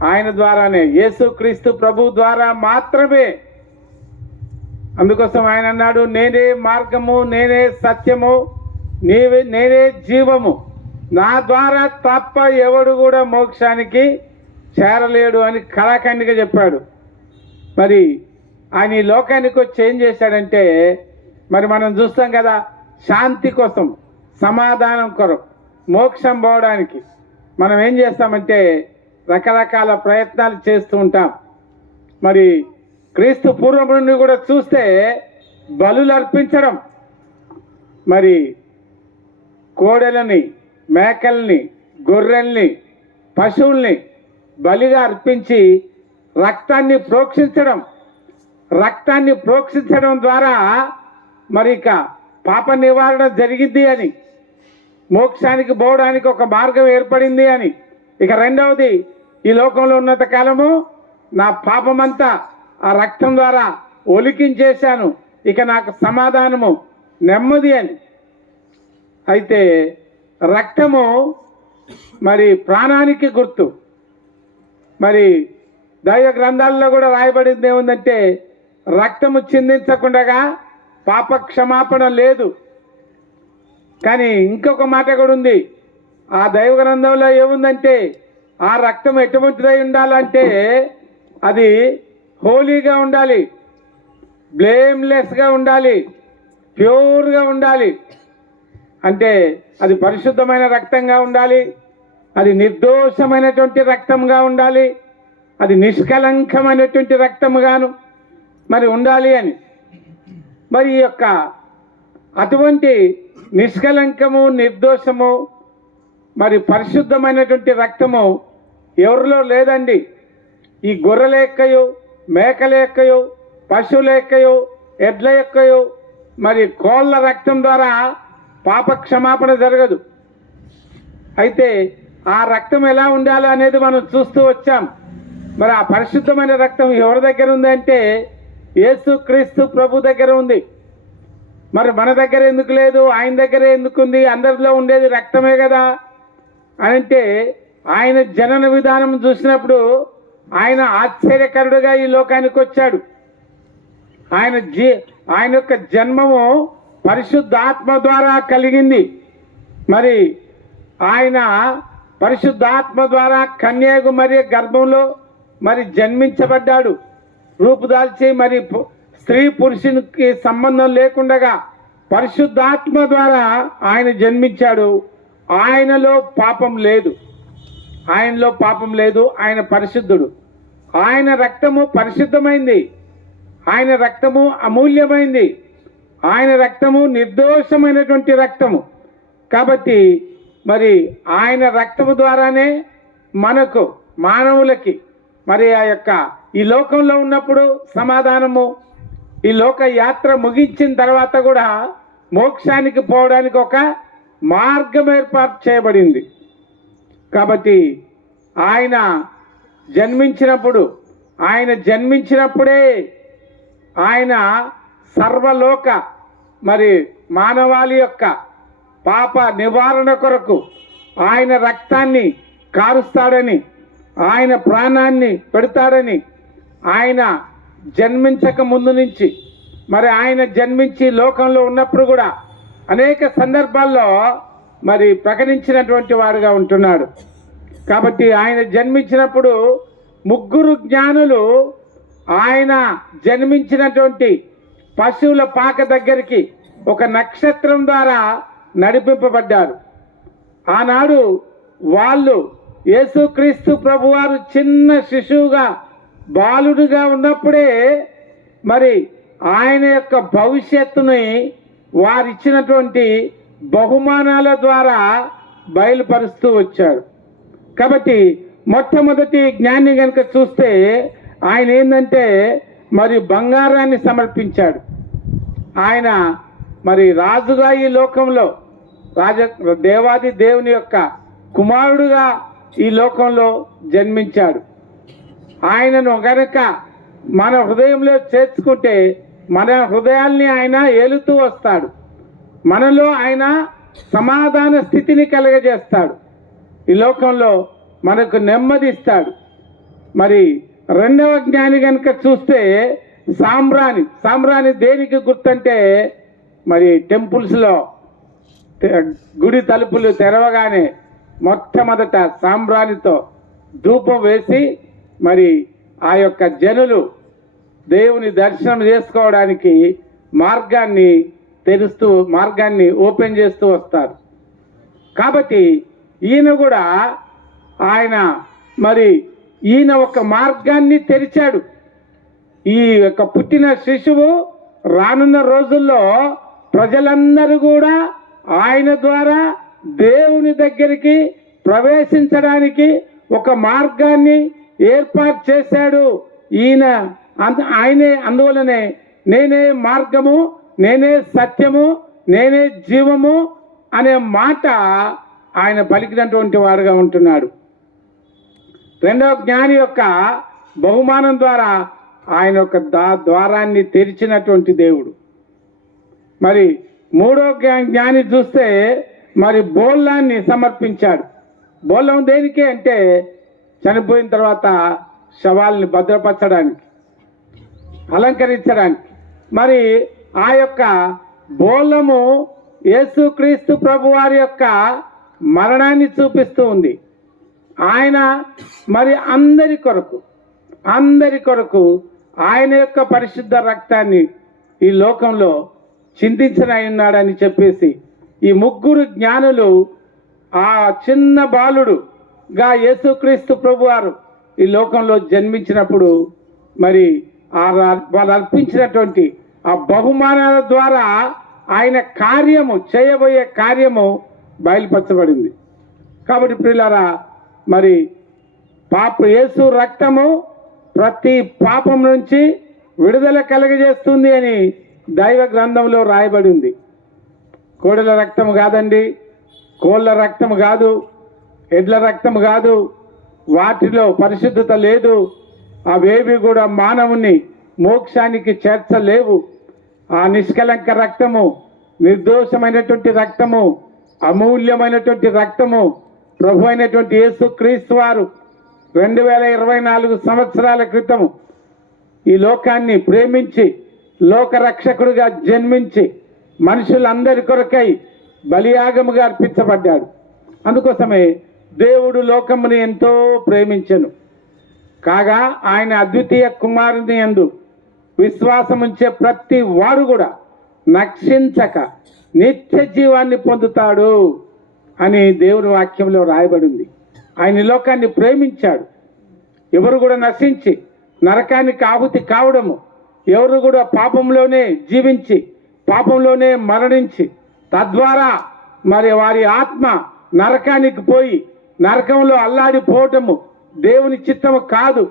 ఆయన ద్వారానే, యేసుక్రీస్తు ప్రభు ద్వారా మాత్రమే. అందుకోసం ఆయన అన్నాడు, నేనే మార్గము, నేనే సత్యము, నేనే జీవము, నా ద్వారా తప్ప ఎవడు కూడా మోక్షానికి చేరలేడు అని కళాఖండిగా చెప్పాడు. మరి ఆయన ఈ లోకానికి వచ్చి ఏం చేశాడంటే మరి మనం చూస్తాం కదా, శాంతి కోసం, సమాధానం కొరకు, మోక్షం పోవడానికి మనం ఏం చేస్తామంటే రకరకాల ప్రయత్నాలు చేస్తూ ఉంటాం. మరి క్రీస్తు పూర్వం నుండి కూడా చూస్తే బలులు అర్పించడం, మరి కోడెలని, మేకల్ని, గొర్రెల్ని, పశువుల్ని బలిగా అర్పించి రక్తాన్ని ప్రోక్షించడం ద్వారా మరి ఇక పాప నివారణ జరిగింది అని, మోక్షానికి పోవడానికి ఒక మార్గం ఏర్పడింది అని. ఇక రెండవది, ఈ లోకంలో ఉన్నంత కాలము నా పాపమంతా ఆ రక్తం ద్వారా ఒలికించేశాను, ఇక నాకు సమాధానము, నెమ్మది అని. అయితే రక్తము మరి ప్రాణానికి గుర్తు. మరి దైవ గ్రంథాల్లో కూడా రాయబడింది ఏముందంటే రక్తము చిందించకుండా పాప క్షమాపణ లేదు. కానీ ఇంకొక మాట కూడా ఉంది, ఆ దైవ గ్రంథంలో ఏముందంటే ఆ రక్తం ఎటువంటిదై ఉండాలంటే అది హోలీగా ఉండాలి, బ్లేమ్లెస్గా ఉండాలి, ప్యూర్గా ఉండాలి. అంటే అది పరిశుద్ధమైన రక్తంగా ఉండాలి, అది నిర్దోషమైనటువంటి రక్తంగా ఉండాలి, అది నిష్కలంకమైనటువంటి రక్తముగాను మరి ఉండాలి అని. మరి ఈ యొక్క అటువంటి నిష్కలంకము, నిర్దోషము, మరి పరిశుద్ధమైనటువంటి రక్తము ఎవరిలో లేదండి. ఈ గొర్రెల యొక్కయో, మేకల యొక్కయో, పశువుల యొక్కయో, ఎడ్ల యొక్కయో, మరి కోళ్ళ రక్తం ద్వారా పాప క్షమాపణ జరగదు. అయితే ఆ రక్తం ఎలా ఉండాలో అనేది మనం చూస్తూ వచ్చాం. మరి ఆ పరిశుద్ధమైన రక్తం ఎవరి దగ్గర ఉంది అంటే యేసుక్రీస్తు ప్రభు దగ్గర ఉంది. మరి మన దగ్గర ఎందుకు లేదు, ఆయన దగ్గరే ఎందుకుంది, అందరిలో ఉండేది రక్తమే కదా అని అంటే, ఆయన జనన విధానం చూసినప్పుడు ఆయన ఆశ్చర్యకరుడుగా ఈ లోకానికి వచ్చాడు. ఆయన యొక్క జన్మము పరిశుద్ధాత్మ ద్వారా కలిగింది. మరి ఆయన పరిశుద్ధాత్మ ద్వారా కన్యాకు మరి గర్భంలో మరి జన్మించబడ్డాడు. రూపుదాల్చి మరి స్త్రీ పురుషునికి సంబంధం లేకుండా పరిశుద్ధాత్మ ద్వారా ఆయన జన్మించాడు. ఆయనలో పాపం లేదు, ఆయనలో పాపం లేదు. ఆయన పరిశుద్ధుడు. ఆయన రక్తము పరిశుద్ధమైంది, ఆయన రక్తము అమూల్యమైంది, ఆయన రక్తము నిర్దోషమైనటువంటి రక్తము. కాబట్టి మరి ఆయన రక్తము ద్వారానే మనకు మానవులకి మరి ఆ యొక్క ఈ లోకంలో ఉన్నప్పుడు సమాధానము, ఈ లోక యాత్ర ముగించిన తర్వాత కూడా మోక్షానికి పోవడానికి ఒక మార్గం ఏర్పాటు చేయబడింది. కాబట్టి ఆయన జన్మించినప్పుడే ఆయన సర్వలోక మరి మానవాళి యొక్క పాప నివారణ కొరకు ఆయన రక్తాన్ని కారుస్తాడని, ఆయన ప్రాణాన్ని పెడతాడని, ఆయన జన్మించక ముందు నుంచి మరి ఆయన జన్మించి లోకంలో ఉన్నప్పుడు కూడా అనేక సందర్భాల్లో మరి ప్రకటించినటువంటి వాడుగా ఉంటున్నాడు. కాబట్టి ఆయన జన్మించినప్పుడు ముగ్గురు జ్ఞానులు ఆయన జన్మించినటువంటి పశువుల పాక దగ్గరికి ఒక నక్షత్రం ద్వారా నడిపింపబడ్డారు. ఆనాడు వాళ్ళు యేసుక్రీస్తు ప్రభువారు చిన్న శిశువుగా బాలుడుగా ఉన్నప్పుడే మరి ఆయన యొక్క భవిష్యత్తుని వారిచ్చినటువంటి బహుమానాల ద్వారా బయలుపరుస్తూ వచ్చాడు. కాబట్టి మొట్టమొదటి జ్ఞాని కనుక చూస్తే ఆయన ఏంటంటే మరి బంగారాన్ని సమర్పించాడు. ఆయన మరి రాజుగా ఈ లోకంలో దేవాది దేవుని యొక్క కుమారుడుగా ఈ లోకంలో జన్మించాడు. ఆయనను గనక మన హృదయంలో చేర్చుకుంటే మన హృదయాల్ని ఆయన ఏలుతూ వస్తాడు. మనలో ఆయన సమాధాన స్థితిని కలుగజేస్తాడు. ఈ లోకంలో మనకు నెమ్మది ఇస్తాడు. మరి రెండవ జ్ఞాని కనుక చూస్తే సాంబ్రాణి దేనికి గుర్తంటే మరి టెంపుల్స్లో గుడి తలుపులు తెరవగానే మొట్టమొదట సాంబ్రాణితో ధూపం వేసి మరి ఆ యొక్క జనులు దేవుని దర్శనం చేసుకోవడానికి మార్గాన్ని ఓపెన్ చేస్తూ వస్తారు. కాబట్టి ఈయన కూడా ఈయన ఒక మార్గాన్ని తెరిచాడు. ఈ యొక్క పుట్టిన శిశువు రానున్న రోజుల్లో ప్రజలందరూ కూడా ఆయన ద్వారా దేవుని దగ్గరికి ప్రవేశించడానికి ఒక మార్గాన్ని ఏర్పాటు చేశాడు. ఆయనే అందువలనే నేనే మార్గము, నేనే సత్యము, నేనే జీవము అనే మాట ఆయన పలికినటువంటి వాడుగా ఉంటున్నాడు. రెండవ జ్ఞాని యొక్క బహుమానం ద్వారా ఆయన యొక్క ద్వారాన్ని తెరిచినటువంటి దేవుడు. మరి మూడో జ్ఞాని చూస్తే మరి బోళ్ళాన్ని సమర్పించాడు. బోళ్ళం దేనికి అంటే చనిపోయిన తర్వాత శవాల్ని భద్రపరచడానికి, అలంకరించడానికి. మరి ఆ యొక్క బోళ్ళము యేసుక్రీస్తు ప్రభువారి యొక్క మరణాన్ని చూపిస్తూ ఉంది. ఆయన మరి అందరి కొరకు ఆయన యొక్క పరిశుద్ధ రక్తాన్ని ఈ లోకంలో చిందించనన్నాడని చెప్పేసి ఈ ముగ్గురు జ్ఞానులు ఆ చిన్న బాలుడుగా యేసుక్రీస్తు ప్రభువారు ఈ లోకంలో జన్మించినప్పుడు మరి వాళ్ళు అర్పించినటువంటి ఆ బహుమానాల ద్వారా ఆయన చేయబోయే కార్యము బయలుపరచబడింది. కాబట్టి ప్రియులారా, మరి యేసు రక్తము ప్రతి పాపం నుంచి విడుదల కలుగజేస్తుంది అని దైవ గ్రంథంలో రాయబడి ఉంది. కోడెల రక్తము కాదండి, కోళ్ళ రక్తము కాదు, ఎడ్ల రక్తము కాదు, వాటిలో పరిశుద్ధత లేదు. అవేవి కూడా మానవుని మోక్షానికి చేర్చలేవు. ఆ నిష్కలంక రక్తము, నిర్దోషమైనటువంటి రక్తము, అమూల్యమైనటువంటి రక్తము ప్రభు అయినటువంటి యేసుక్రీస్తు వారు 2024 సంవత్సరాల క్రితం ఈ లోకాన్ని ప్రేమించి లోక రక్షకుడిగా జన్మించి మనుషులందరి కొరకై బలియాగముగా అర్పించబడ్డాడు. అందుకోసమే దేవుడు లోకముని ఎంతో ప్రేమించెను. కాగా ఆయన అద్వితీయ కుమారుని యందు విశ్వాసం ఉంచే ప్రతి వాడు కూడా నక్షించక నిత్య జీవాన్ని పొందుతాడు అని దేవుని వాక్యంలో రాయబడింది. ఆయన ఈ లోకాన్ని ప్రేమించాడు. ఎవరు కూడా నశించి నరకానికి ఆహుతి కావడము, ఎవరు కూడా పాపంలోనే జీవించి పాపంలోనే మరణించి తద్వారా మరి వారి ఆత్మ నరకానికి పోయి నరకంలో అల్లాడిపోవటము దేవుని చిత్తము కాదు.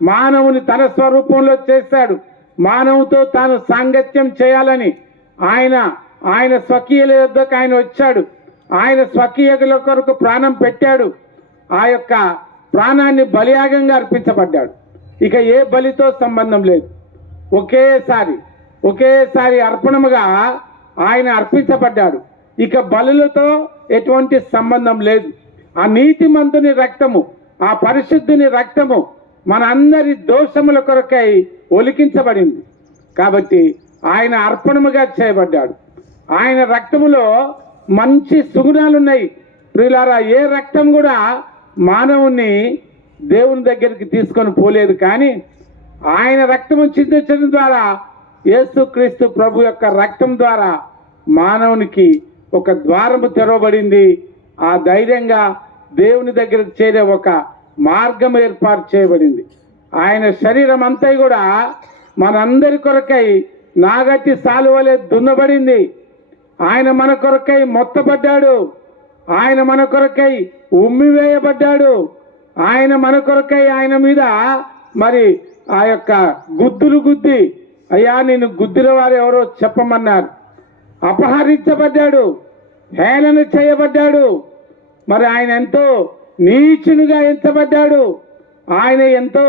మానవుని తన స్వరూపంలో చేశాడు. మానవుతో తాను సాంగత్యం చేయాలని ఆయన స్వకీయుల యొద్దకు ఆయన వచ్చాడు. ఆయన స్వకీయుల కొరకు ప్రాణం పెట్టాడు. ఆ యొక్క ప్రాణాన్ని బలియాగంగా అర్పించబడ్డాడు. ఇక ఏ బలితో సంబంధం లేదు. ఒకేసారి అర్పణముగా ఆయన అర్పించబడ్డాడు. ఇక బలులతో ఎటువంటి సంబంధం లేదు. ఆ నీతిమంతుని రక్తము, ఆ పరిశుద్ధుని రక్తము మన అందరి దోషముల కొరకై ఒలికించబడింది. కాబట్టి ఆయన అర్పణముగా చేయబడ్డాడు. ఆయన రక్తములో మంచి సుగుణాలు ఉన్నాయి. ప్రియులారా, ఏ రక్తం కూడా మానవుని దేవుని దగ్గరికి తీసుకొని పోలేదు. కానీ ఆయన రక్తము చిందించడం ద్వారా, యేసుక్రీస్తు ప్రభు యొక్క రక్తం ద్వారా మానవునికి ఒక ద్వారము తెరవబడింది. ఆ ధైర్యంగా దేవుని దగ్గరకు చేరే ఒక మార్గం ఏర్పాటు చేయబడింది. ఆయన శరీరం అంతా కూడా మనందరి కొరకై నాగట్టి సాలువలే దున్నబడింది. ఆయన మన కొరకై మొత్తపడ్డాడు. ఆయన మన కొరకై ఉమ్మివేయబడ్డాడు. ఆయన మన కొరకై ఆయన మీద మరి ఆ యొక్క గుద్దులు గుద్ది, అయ్యా నేను గుద్దిన వారు ఎవరో చెప్పమన్నారు, అపహరించబడ్డాడు, హేళన చేయబడ్డాడు. మరి ఆయన ఎంతో నీచునిగా ఎంచబడ్డాడు. ఆయన ఎంతో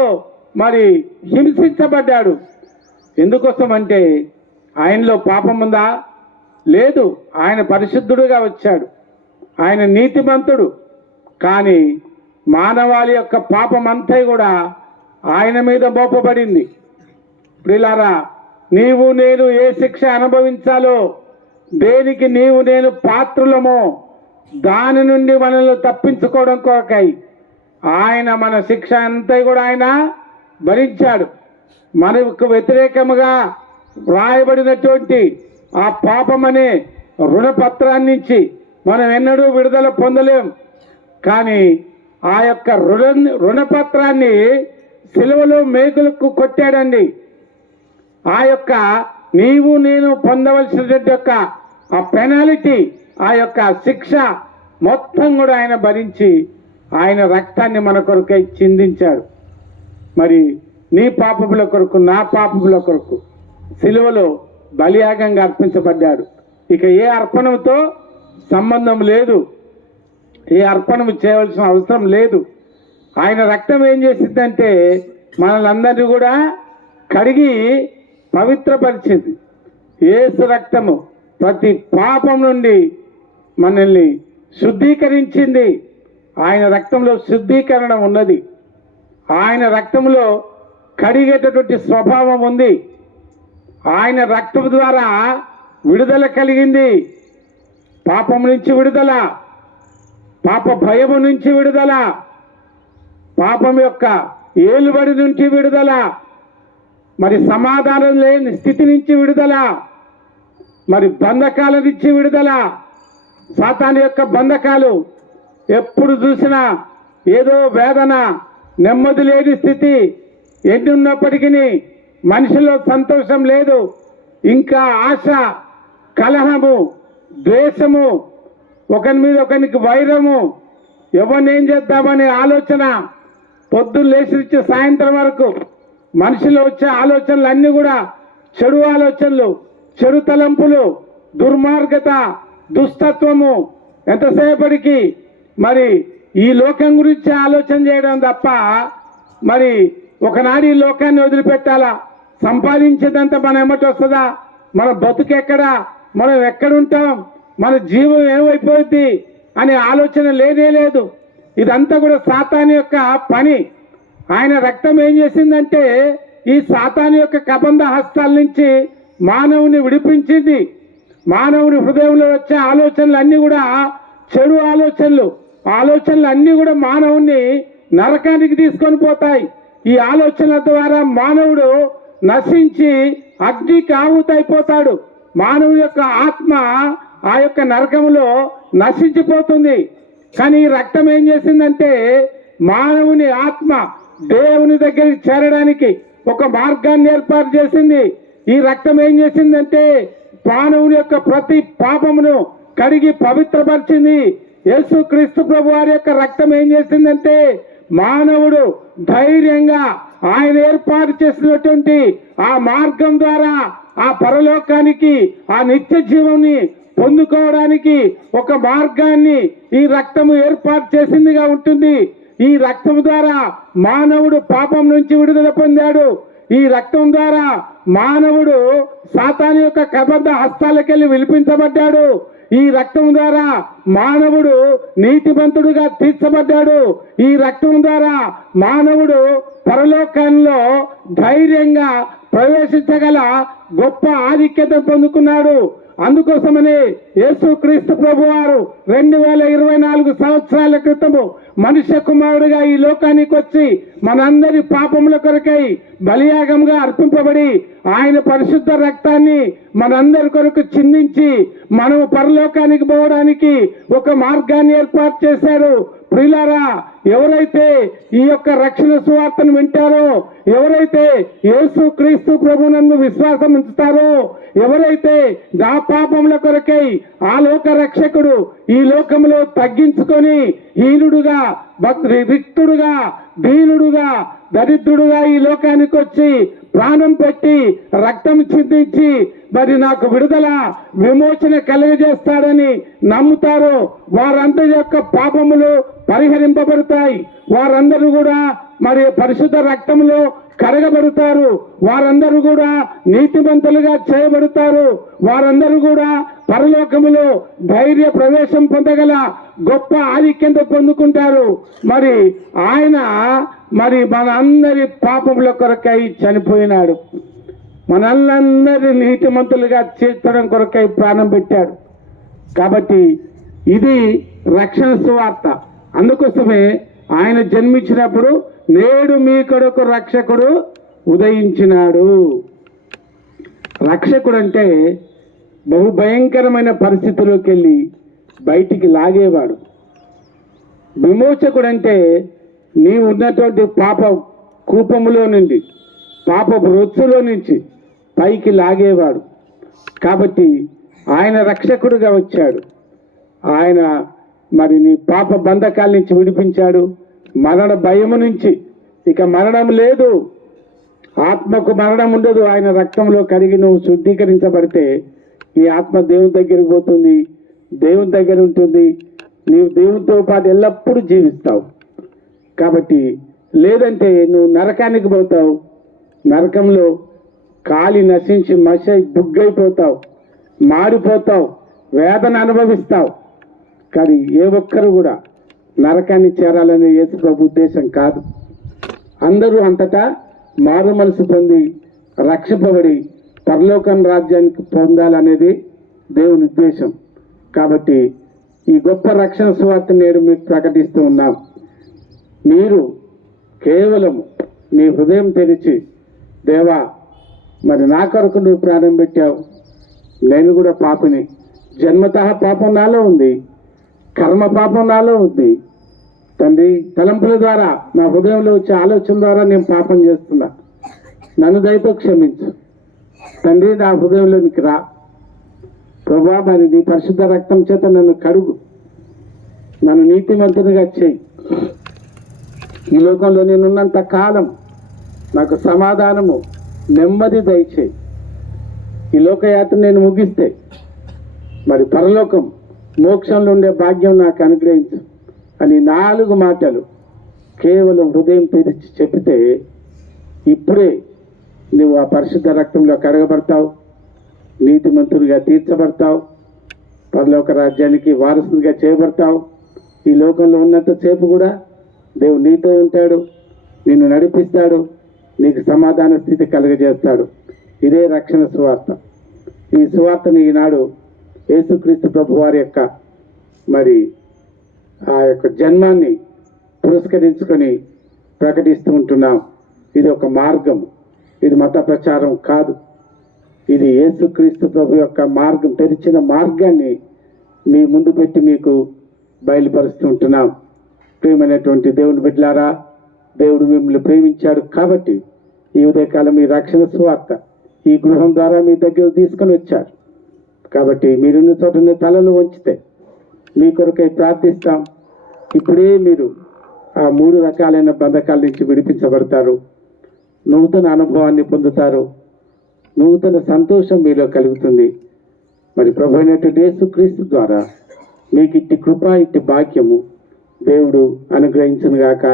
మరి హింసించబడ్డాడు. ఎందుకోసం అంటే ఆయనలో పాపం ఉందా? లేదు. ఆయన పరిశుద్ధుడుగా వచ్చాడు. ఆయన నీతిమంతుడు. కానీ మానవాళి యొక్క పాపం అంతా కూడా ఆయన మీద మోపబడింది. ప్రియులారా, నీవు నేను ఏ శిక్ష అనుభవించాలో, దేనికి నీవు నేను పాత్రులమో దాని నుండి మనల్ని తప్పించుకోవడం కొరకై ఆయన మన శిక్ష అంతా కూడా ఆయన భరించాడు. మనకు వ్యతిరేకముగా వ్రాయబడినటువంటి ఆ పాపం అనే రుణపత్రాన్ని నుంచి మనం ఎన్నడూ విడుదల పొందలేం. కానీ ఆ యొక్క రుణపత్రాన్ని సిలువలో మేకులకు కొట్టాడండి. ఆ యొక్క నీవు నేను పొందవలసినటువంటి యొక్క ఆ పెనాలిటీ, ఆ యొక్క శిక్ష మొత్తం కూడా ఆయన భరించి ఆయన రక్తాన్ని మన కొరకై చిందించాడు. మరి నీ పాపముల కొరకు, నా పాపముల కొరకు సిలువలో బలియాగంగా అర్పించబడ్డాడు. ఇక ఏ అర్పణంతో సంబంధం లేదు. ఏ అర్పణం చేయవలసిన అవసరం లేదు. ఆయన రక్తం ఏం చేసిందంటే మనల్ని కూడా కడిగి పవిత్రపరిచింది. యేసు రక్తము ప్రతి పాపం నుండి మనల్ని శుద్ధీకరించింది. ఆయన రక్తంలో శుద్ధీకరణ ఉన్నది. ఆయన రక్తంలో కడిగేటటువంటి స్వభావం ఉంది. ఆయన రక్తం ద్వారా విడుదల కలిగింది. పాపం నుంచి విడుదల, పాప భయము నుంచి విడుదల, పాపం యొక్క ఏలుబడి నుంచి విడుదల, మరి సమాధానం లేని స్థితి నుంచి విడుదల, మరి బంధకాల నుంచి విడుదల. సాతాను యొక్క బంధకాలు ఎప్పుడు చూసినా ఏదో వేదన, నెమ్మది లేని స్థితి, ఎన్ని ఉన్నప్పటికీ మనిషిలో సంతోషం లేదు. ఇంకా ఆశ, కలహము, ద్వేషము, ఒకరి మీద ఒకరికి వైరము, ఎవరిని ఏం చేద్దామనే ఆలోచన, పొద్దున్న లేచి నుంచి సాయంత్రం వరకు మనిషిలో వచ్చే ఆలోచనలు అన్నీ కూడా చెడు ఆలోచనలు, చెడు తలంపులు, దుర్మార్గత, దుష్టత్వము. ఎంతసేపటికి మరి ఈ లోకం గురించి ఆలోచన చేయడం తప్ప మరి ఒకనాడు ఈ లోకాన్ని వదిలిపెట్టాలా, సంపాదించేదంతా మన ఎమ్మటి వస్తుందా, మన బతుకెక్కడా, మనం ఎక్కడుంటాం, మన జీవం ఏమైపోద్ది అనే ఆలోచన లేనే లేదు. ఇదంతా కూడా సాతాను యొక్క పని. ఆయన రక్తం ఏం చేసిందంటే ఈ సాతాను యొక్క కబంధ హస్తాల నుంచి మానవుని విడిపించింది. మానవుని హృదయంలో వచ్చే ఆలోచనలు అన్నీ కూడా చెడు ఆలోచనలు. ఆలోచనలు అన్నీ కూడా మానవుని నరకానికి తీసుకొని పోతాయి. ఈ ఆలోచనల ద్వారా మానవుడు నశించి అగ్నికి ఆహుతైపోతాడు. మానవుని యొక్క ఆత్మ ఆ యొక్క నరకంలో నశించిపోతుంది. కానీ ఈ రక్తం ఏం చేసిందంటే మానవుని ఆత్మ దేవుని దగ్గరికి చేరడానికి ఒక మార్గాన్ని ఏర్పాటు చేసింది. ఈ రక్తం ఏం చేసిందంటే మానవుని యొక్క ప్రతి పాపమును కడిగి పవిత్రపరిచింది. యేసుక్రీస్తు ప్రభు వారి యొక్క రక్తం ఏం చేసిందంటే మానవుడు ధైర్యంగా ఆయన ఏర్పాటు చేసినటువంటి ఆ మార్గం ద్వారా ఆ పరలోకానికి, ఆ నిత్య జీవాన్ని పొందుకోవడానికి ఒక మార్గాన్ని ఈ రక్తము ఏర్పాటు చేసిందిగా ఉంటుంది. ఈ రక్తం ద్వారా మానవుడు పాపం నుంచి విడుదల పొందాడు. ఈ రక్తం ద్వారా మానవుడు సాతాను యొక్క కబంధ హస్తాలకెళ్ళి విలిపించబడ్డాడు. ఈ రక్తం ద్వారా మానవుడు నీతిమంతుడుగా తీర్చబడ్డాడు. ఈ రక్తం ద్వారా మానవుడు పరలోకంలో ధైర్యంగా ప్రవేశించగల గొప్ప ఆధిక్యత పొందుకున్నాడు. అందుకోసమనే యేసుక్రీస్తు ప్రభు వారు 2024 సంవత్సరాల క్రితము మనుష్య కుమారుడిగా ఈ లోకానికి వచ్చి మనందరి పాపముల కొరకై బలియాగంగా అర్పింపబడి ఆయన పరిశుద్ధ రక్తాన్ని మనందరి కొరకు చిందించి మనము పరలోకానికి పోవడానికి ఒక మార్గాన్ని ఏర్పాటు చేశారు. ప్రియులారా, ఎవరైతే ఈ యొక్క రక్షణ సువార్తను వింటారో, ఎవరైతే యేసుక్రీస్తు ప్రభునందు విశ్వాసం ఉంచుతారో, ఎవరైతే నా పాపముల కొరకై ఆ లోక రక్షకుడు ఈ లోకంలో తగ్గించుకొని హీనుడుగా, రిక్తుడుగా, దీనుడుగా, దరిద్రుడుగా ఈ లోకానికి వచ్చి ప్రాణం పెట్టి రక్తం చిందించి మరి నాకు విడుదల విమోచన కలుగజేస్తాడని నమ్ముతారో వారందరి యొక్క పాపములు పరిహరింపబడతాయి. వారందరూ కూడా మరి పరిశుద్ధ రక్తంలో కడగబడతారు. వారందరూ కూడా నీతిమంతులుగా చేయబడతారు. వారందరూ కూడా పరలోకములో ధైర్య ప్రవేశం పొందగల గొప్ప ఆధిక్యత పొందుకుంటారు. మరి ఆయన మరి మన అందరి పాపముల కొరకై చనిపోయినాడు. మనల్లందరి నీతిమంతులుగా చేర్చడం కొరకై ప్రాణం పెట్టాడు. కాబట్టి ఇది రక్షణ సువార్త. అందుకోసమే ఆయన జన్మించినప్పుడు నేడు మీ కొరకు రక్షకుడు ఉదయించినాడు. రక్షకుడు అంటే బహు భయంకరమైన పరిస్థితిలోకి వెళ్ళి బయటికి లాగేవాడు. విమోచకుడు అంటే నీవు ఉన్నటువంటి పాప కూపములో నుండి, పాప రొచ్చులో నుంచి పైకి లాగేవాడు. కాబట్టి ఆయన రక్షకుడుగా వచ్చాడు. ఆయన మరి నీ పాప బంధకాల నుంచి విడిపించాడు. మరణ భయము నుంచి ఇక మరణం లేదు, ఆత్మకు మరణం ఉండదు. ఆయన రక్తంలో కడిగి నువ్వు శుద్ధీకరించబడితే నీ ఆత్మ దేవుని దగ్గరికి పోతుంది, దేవుని దగ్గర ఉంటుంది. నీవు దేవునితో పాటు ఎల్లప్పుడూ జీవిస్తావు. కాబట్టి లేదంటే నువ్వు నరకానికి పోతావు. నరకంలో కాలి నశించి మషై బుగ్గైపోతావు, మాడిపోతావు, వేదన అనుభవిస్తావు. కానీ ఏ ఒక్కరు కూడా నరకాన్ని చేరాలనే యేసు ప్రభు ఉద్దేశం కాదు. అందరూ అంతటా మారు మనసు పొంది రక్షింపబడి పరలోకం రాజ్యానికి పొందాలనేది దేవుని ఉద్దేశం. కాబట్టి ఈ గొప్ప రక్షణ సువార్త నేడు మీకు ప్రకటిస్తూ ఉన్నాం. మీరు కేవలం మీ హృదయం తెరిచి, దేవా మరి నా కొరకు నువ్వు ప్రాణం పెట్టావు, నేను కూడా పాపిని, జన్మతః పాపం నాలో ఉంది, కర్మ పాపం నాలో ఉంది తండ్రి, తలంపుల ద్వారా నా హృదయంలో వచ్చే ఆలోచన ద్వారా నేను పాపం చేస్తున్నా, నన్ను దయతో క్షమించు తండ్రి, నా హృదయంలోనికి రా ప్రభా, మరి నీ పరిశుద్ధ రక్తం చేత నన్ను కడుగు, నన్ను నీతిమంతునిగా చేయి. ఈ లోకంలో నేనున్నంత కాలం నాకు సమాధానము, నెమ్మది దయచేయి. ఈ లోకయాత్ర నేను ముగిస్తే మరి పరలోకం, మోక్షంలో ఉండే భాగ్యం నాకు అనుగ్రహించు అని 4 మాటలు కేవలం హృదయం తెరిచి చెప్పితే ఇప్పుడే నువ్వు ఆ పరిశుద్ధ రక్తంలో కడగబడతావు. నీతిమంతునిగా తీర్చబడతావు, పరలోక రాజ్యానికి వారసునిగా చేయబడతావు. ఈ లోకంలో ఉన్నంతసేపు కూడా దేవుడు నీతో ఉంటాడు, నిన్ను నడిపిస్తాడు, నీకు సమాధాన స్థితి కలుగజేస్తాడు. ఇదే రక్షణ సువార్త. ఈ సువార్తను ఈనాడు యేసుక్రీస్తు ప్రభు వారి యొక్క మరి ఆ యొక్క జన్మాన్ని పురస్కరించుకొని ప్రకటిస్తూ ఉంటున్నాం. ఇది ఒక మార్గం, ఇది మత ప్రచారం కాదు. ఇది యేసుక్రీస్తు ప్రభు యొక్క మార్గం, తెరిచిన మార్గాన్ని మీ ముందు పెట్టి మీకు బయలుపరుస్తూ ఉంటున్నాం. ప్రియమైనటువంటి దేవుని బిడ్డలారా, దేవుడు మిమ్మల్ని ప్రేమించాడు కాబట్టి ఈ ఉదయకాలం మీ రక్షణ సువార్త ఈ గృహం ద్వారా మీ దగ్గర తీసుకొని వచ్చారు. కాబట్టి మీరున్న చోటనే తలలు వంచితే మీ కొరకై ప్రార్థిస్తాం. ఇప్పుడే మీరు ఆ 3 రకాలైన బంధకాల నుంచి విడిపించబడతారు, నూతన అనుభవాన్ని పొందుతారు, నూతన సంతోషం మీలో కలుగుతుంది. మరి ప్రభు అయినటువంటి యేసుక్రీస్తు ద్వారా మీకు ఇట్టి కృప, ఇట్టి భాగ్యము దేవుడు అనుగ్రహించును గాక.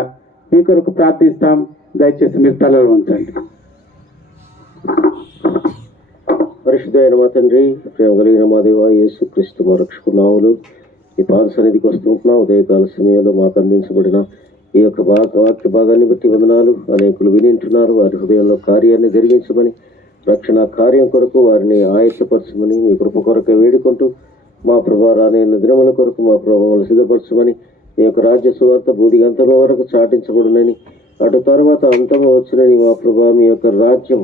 మీ కొరకు ప్రార్థిస్తాం. దయచేసి మీరు తలలు వంచండి. పరిశుద్ధమైన మా తండ్రి, ప్రేమ కలిగిన మా దేవ యేసుక్రీస్తు మా రక్షకునాములు, ఈ పాద సన్నిధికి వస్తుంటున్నాం. ఉదయకాల సమయంలో మాకు అందించబడిన ఈ యొక్క వాక్య భాగాన్ని బట్టి వందనాలు. అనేకులు వినింటున్నారు, వారి హృదయంలో కార్యాన్ని జరిగించమని, రక్షణ కార్యం కొరకు వారిని ఆయత్తపరచమని మీ కృప కొరకే వేడుకుంటూ, మా ప్రభా రానే దినముల కొరకు మా ప్రభావాలు సిద్ధపరచమని, మీ యొక్క రాజ్య సువార్త బూదిగంతల వరకు చాటించబడునని, అటు తర్వాత అంతము వచ్చునని మా ప్రభా మీ యొక్క రాజ్యం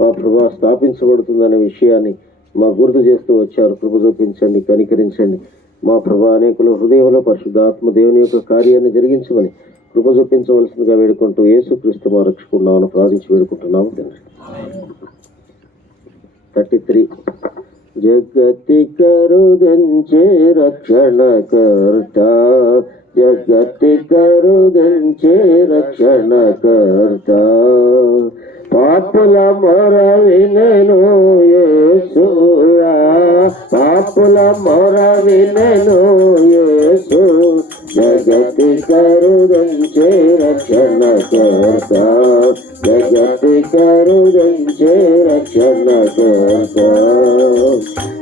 మా ప్రభా స్థాపించబడుతుందనే విషయాన్ని మా గుర్తు చేస్తూ వచ్చారు. కృప చూపించండి, కనికరించండి. మా ప్రభా అనేకుల హృదయంలో పరిశుద్ధాత్మ దేవుని యొక్క కార్యాన్ని జరిగించమని కృప చూపించవలసిందిగా వేడుకుంటూ యేసుక్రీస్తు మా రక్షకున్నామని ప్రార్థించి వేడుకుంటున్నాము తండ్రి. 33 జగతి కరుదంచే రక్షణకర్త, జగతి కరుదంచే రక్షణకర్త, పాపుల మొర వినెను యేసువా, పాపుల మొర వినెను యేసు, జగతి కరుదంచే రక్షణకర్త, జగతి కరుదంచే రక్షణకర్త.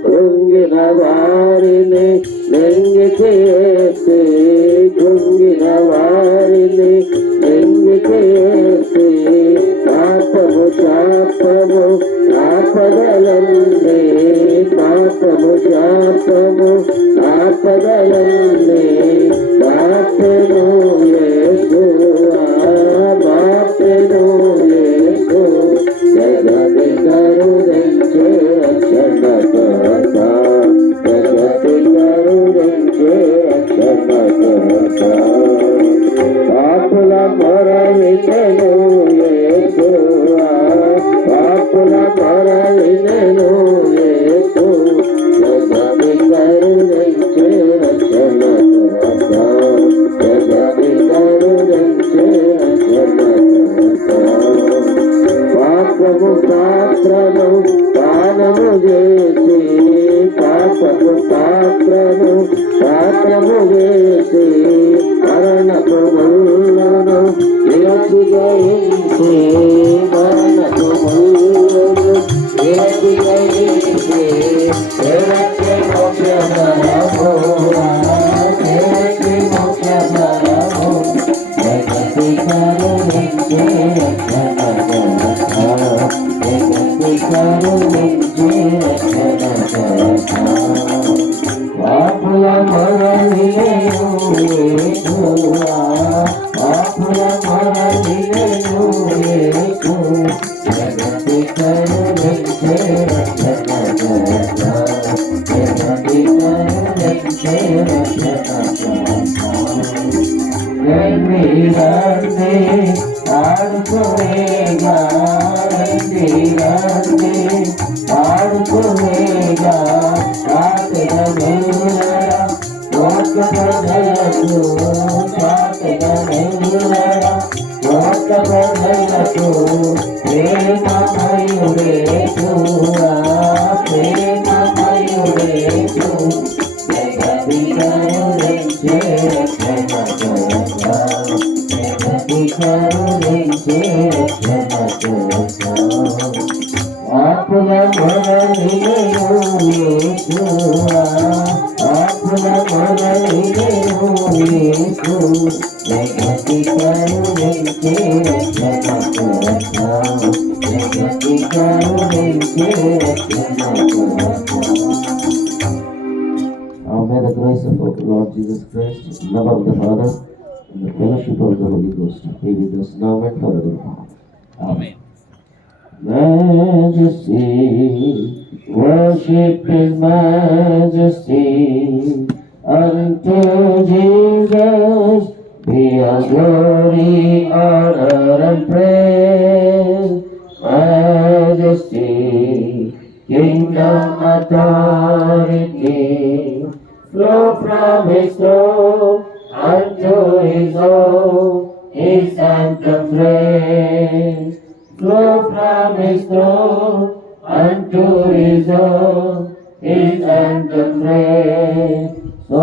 కృంగిన వారిని లెంగికేసి, కృంగిన వారిని లెంగికేసి, పాపము శాపము ఆపదలన్నీ, పాపము శాపము ఆపదలన్నీ బాపెను యేసువా, బాపెను యేసు, జగతి కరుదంచే రక్షణకర్త, జగతి కరుదంచే రక్షణకర్త. పాపుల మొర వినెను యేసువా, పాపుల మొర వినెను యేసు, జగతి కరుదంచే రక్షణకర్త, జగతి కరుదంచే రక్షణకర్త. పాపము పాత్రను పానము చేసి, పాపము పాత్రను పాత్రము చేసి, మరణపు ముళ్ళను విరచి జయించి, మరణపు ముళ్ళను విరచి జయించి, దేవకి మోక్షమరము, దేవకి మోక్షమరము, జగతి కరుణించే రక్షణకర్త, జగతి కరుణించే రక్షణకర్త. పాపుల మొర వినెను యేసువా, పాపుల మొర వినెను యేసు, జగతి కరుణించే రక్షణకర్త, జగతి కరుణించే రక్షణకర్త. రండి రండి ఆడుకోవేగా, రండి రండి ఆడుకోవేగా, చాటిన మేలులరా లోక ప్రజలకు, చాటిన మేలులరా లోక ప్రజలకు, ప్రేమమయుడే యేసువా, ప్రేమమయుడే యేసు, జగతి కరుణించే రక్షణకర్త, జగతి కరుణించే రక్షణకర్త. ఆపుల మొదలినెను యేసువా ఆపుల మొదలినెను యేసు జగతి కరుణించే రక్షణకు రక్షావు జగతి కరుణించే రక్షణకు రక్షావు. Now may the grace of our Lord Jesus Christ, the love of the Father, and the fellowship of the Holy Ghost be with us now and forevermore. Amen. Majesty, worship His Majesty. Unto Jesus be all glory, honor, and praise. Majesty, kingdom, authority, flow from His throne unto His own, His anthem praise. Flow from His throne unto His own, His anthem praise. So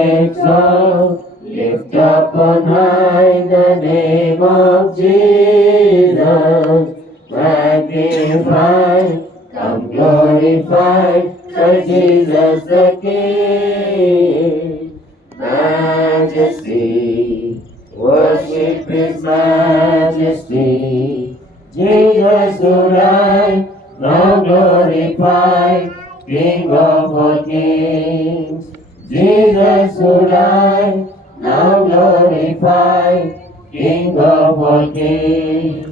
exalt, lift up on high the name of Jesus. Magnify, come glorify, for Jesus the King. Majesty, worship His Majesty. Jesus who died, now glorified, King of all kings. Jesus who died, now glorified, King of all kings.